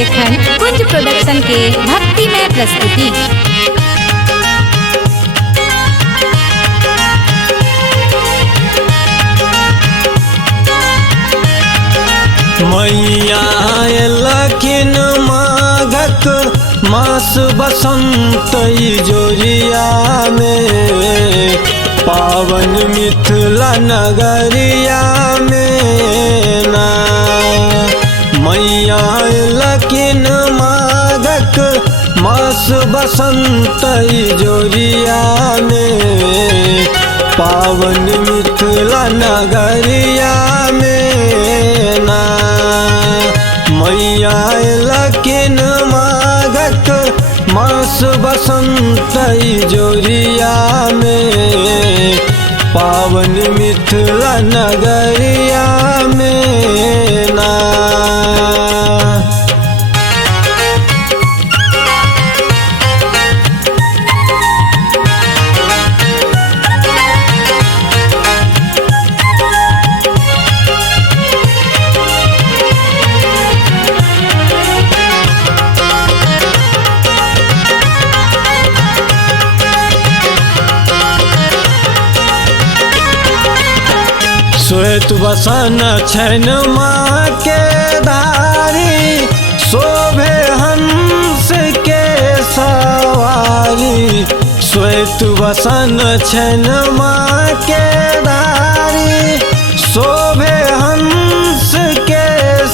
एखन कुंज प्रोडक्शन के भक्तिमय प्रस्तुति। मैया लखिन माघक मास बसंत जोरिया में पावन मिथिला नगरिया में ना। मैया लखिन माघक मास बसंत जोरिया में पावन मिथिला नगरिया में ना। मैया लखिन माघक मास बसंत जोरिया में पावन मिथिला नगरिया में ना। श्वेत बसन छैन माँ के धारी शोभे हंस के सवारी। श्वेत बसन छैन माँ के धारी शोभे हंस के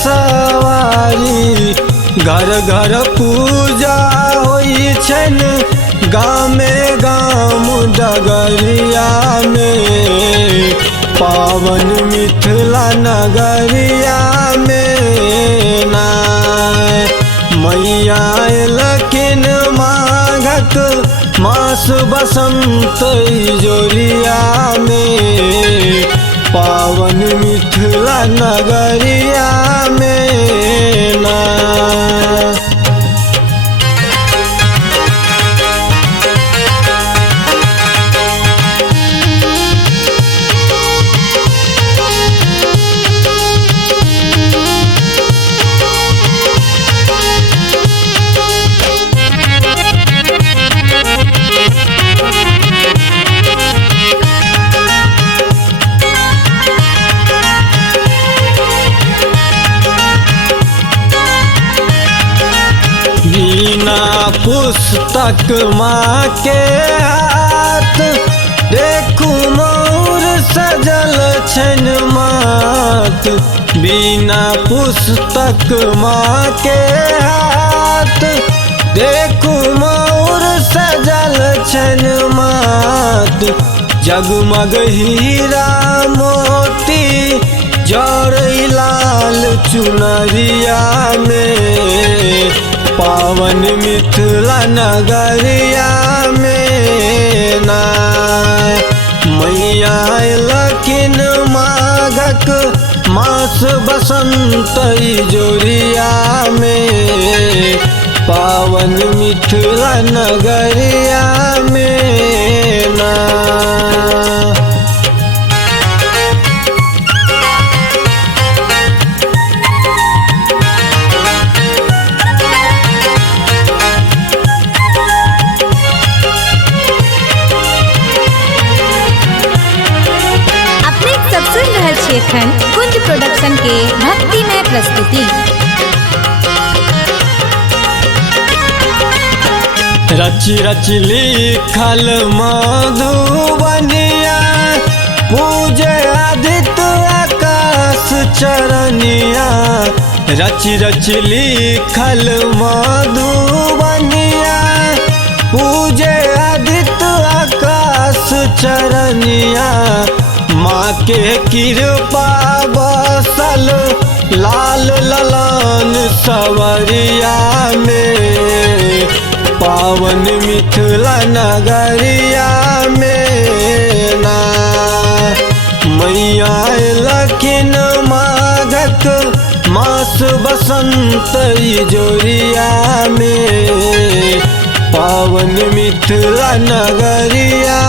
सवारी। घर घर पूजा होई छैन गामे गाम डगरिया में पावन मिथिला नगरिया में ना। मैया लखिन माघक मास बसंत जोरिया में पावन मिथिला नगरिया में ना। बिना पुस्तक माँ के हाथ देखू मोर सजल छैन मात। बिना पुस्तक माँ के हाथ देखू मोर सजल छैन मात। जगमग हीरा मोती जड़ई लाल चुनरिया में पावन मिथिला नगरिया में ना। मैया लखिन माघक मास बसंत जोरिया में पावन मिथिला नगरिया में ना। एखन कुंज प्रोडक्शन के भक्तिमय प्रस्तुति। रची रची लिखल मधुबनिया पूजे आदित्य आकाश चरनिया। रची रची लिखल मधुबनिया पूजे आदित्य आकाश चरनिया। माँ के कृपा बसल लाल ललन सवरिया में पावन मिथिला नगरिया में ना। मैया लखिन माघक मास बसंत जोरिया में पावन मिथिला नगरिया